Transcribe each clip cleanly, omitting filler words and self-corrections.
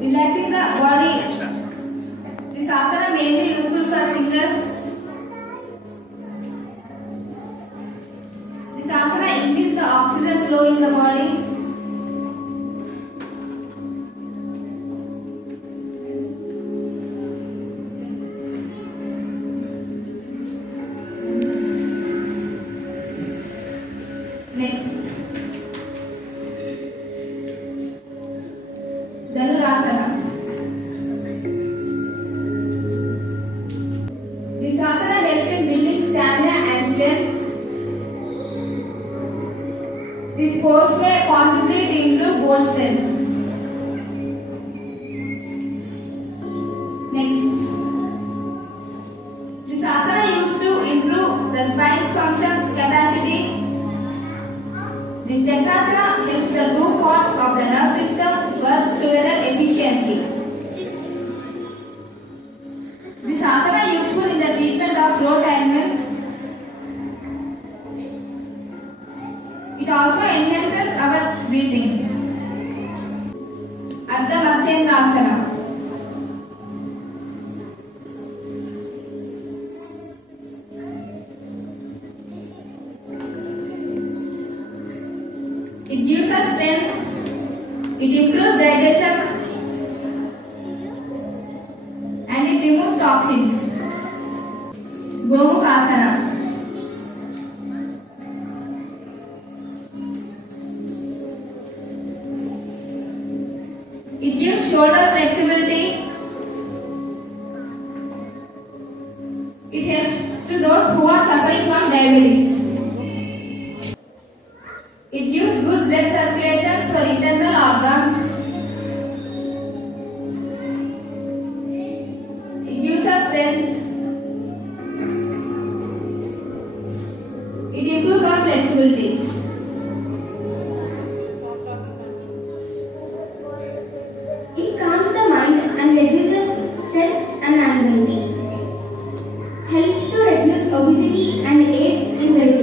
relaxing the body. This asana mainly useful for singers. This asana increases the oxygen flow in the body. Next, Dhanurasana. This asana helps in building stamina and strength. This pose may possibly improve bone strength. Next, this asana used to improve the spine's function capacity. This Chakrasana helps the two parts of the nerve system work together efficiently. This asana is useful in the treatment of throat ailments. It also enhances our breathing. Ardha Matsyendrasana. It gives us strength, it improves digestion, and it removes toxins. Gomukhasana. It gives shoulder flexibility. It helps to those who are suffering from diabetes. It gives good blood circulation for internal organs. It gives us strength. It improves our flexibility. It calms the mind and reduces stress and anxiety. Helps to reduce obesity and aids in weight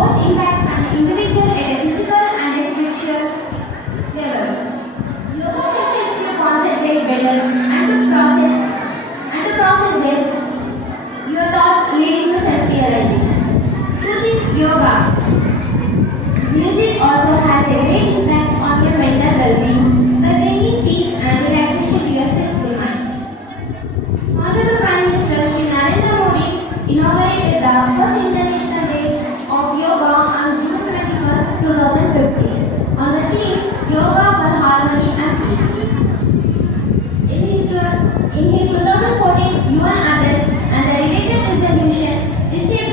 both impact an individual at a physical and a spiritual level. Yoga helps you concentrate better and to process their your thoughts leading to self-realization. Soothing yoga. Music also has a great impact on your mental well-being by bringing peace and relaxation to your stressful mind. Honorable Prime Minister Shri Narendra Modi inaugurated the first International Day of Yoga on June 21st, 2015 on the theme Yoga for Harmony and Peace. In his 2014 UN address and the related resolution received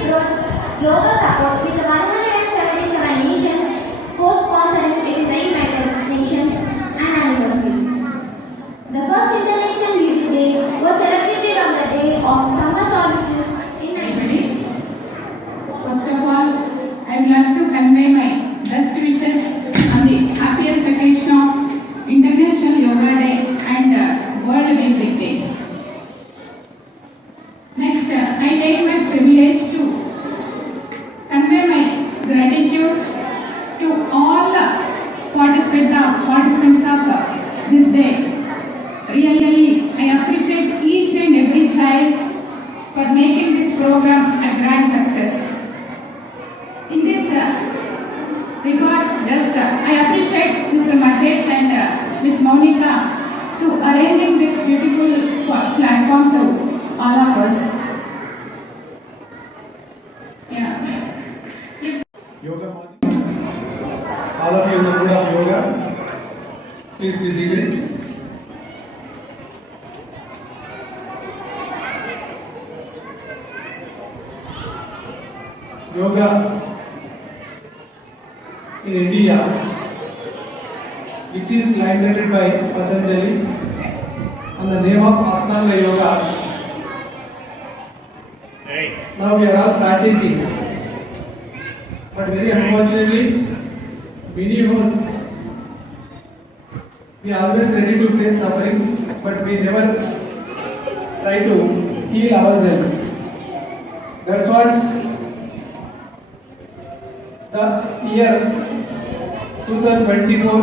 global support with 177 nations co-sponsoring the United Nations anniversary. The first International Youth Day was celebrated on the day of summer solstice in 1990. First of all, I would like to convey my best wishes on the happiest occasion of International Yoga Day and World Music Day. Next, I take my privilege to convey my gratitude to all the participants of this day. Really, I appreciate each and every child for making this program a grand success. In this regard, I appreciate Mr. Mahesh and Ms. Monica to arranging this beautiful platform to all of us. Yeah. Yoga morning. All of you in the mood of yoga, please be seated. Yoga in India, which is lighted by Patanjali on the name of Ashtanga Yoga. Now we are all practicing, but very unfortunately, many of us, we are always ready to face sufferings, but we never try to heal ourselves. That's what the year 2024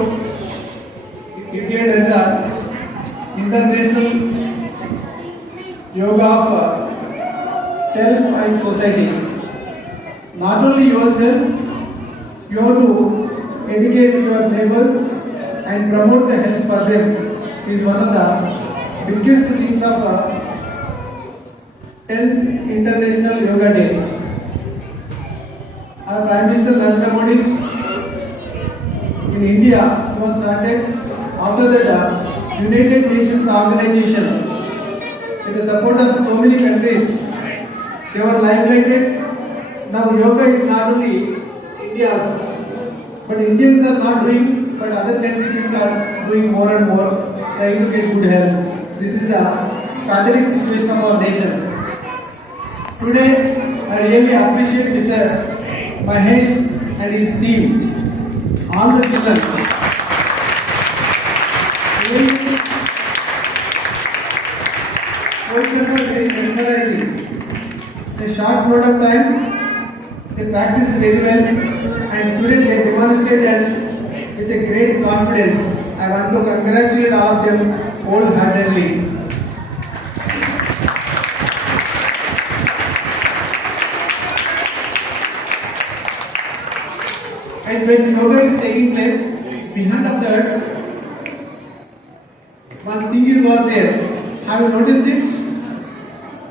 declared as the International Yoga of Self and Society. Not only yourself, you have to educate your neighbors and promote the health for them. Is one of the biggest things of 10th International Yoga Day. Our Prime Minister Narendra Modi in India was started after that United Nations organization with the support of so many countries. They were limelighted. Now yoga is not only India's, but Indians are not doing, but other countries are doing more and more, trying to get good health. This is the tragic situation of our nation. Today, I really appreciate Mr. Mahesh and his team, all the children. Focus on very mesmerizing. In a short period of time, they practiced very well, and today they demonstrated with a great confidence. I want to congratulate all of them wholeheartedly. And when yoga is taking place, behind of that, one thing was there. Have you noticed it?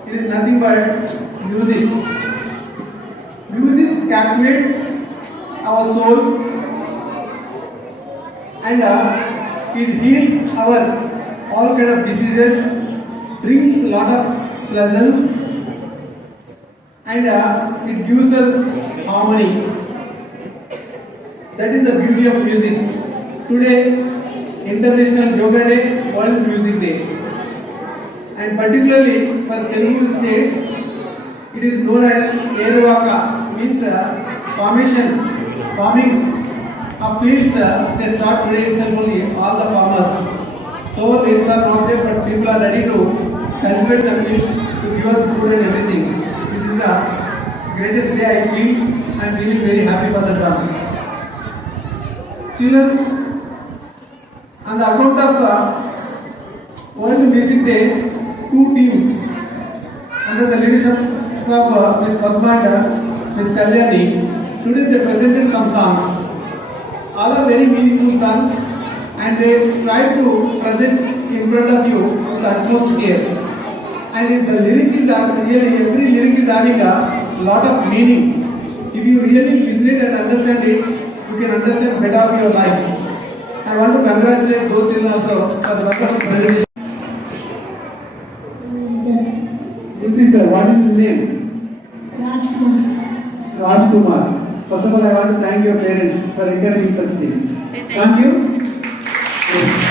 It is nothing but music. Music captivates our souls and it heals our all kind of diseases, brings a lot of pleasance, and it gives us harmony. That is the beauty of music. Today, International Yoga Day, World Music Day. And particularly for Telugu states, it is known as Eruvaka, means farming of fields. They start today itself only, all the farmers. So rains are not there, but people are ready to cultivate the fields to give us food and everything. This is the greatest day I feel. and feeling very happy for the family. Children, on the account of World Music Day, 2 teams under the leadership of Ms. Padma, Ms. Kalyani, today they presented some songs. All are very meaningful songs and they try to present in front of you with the utmost care. And if the lyric is really, every lyric is having a lot of meaning. If you really listen it and understand it, you can understand better of your life. I want to congratulate those children also for the wonderful presentation. Lucy sir, what is his name? Rajkumar. Rajkumar. First of all, I want to thank your parents for encouraging such things. Thank you. Yes.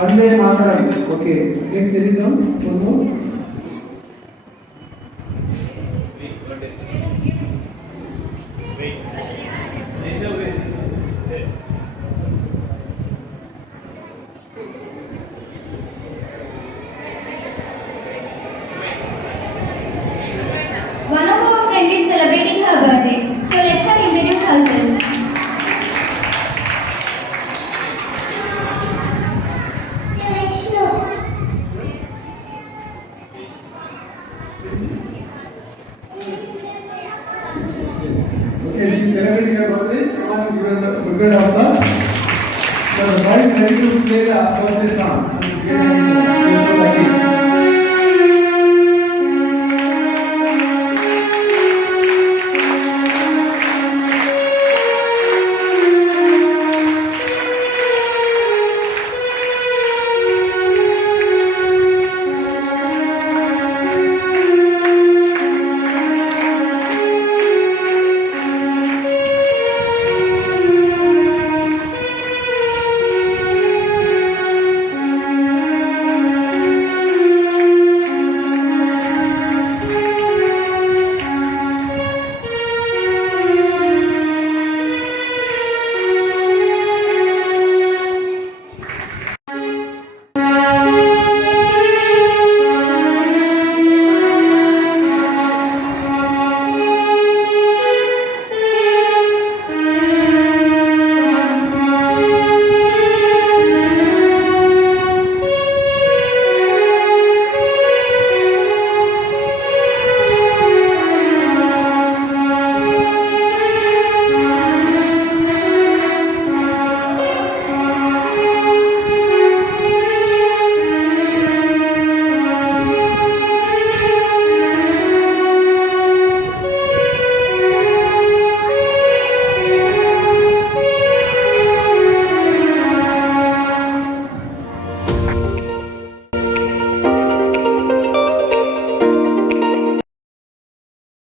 Vande Mataram. Okay. Next there is one more. One of our friends is celebrating her birthday, so let her introduce herself. Okay, she is celebrating her birthday. Come on, give her a good round of applause. So the boy is ready to play the birthday song. He is so lucky.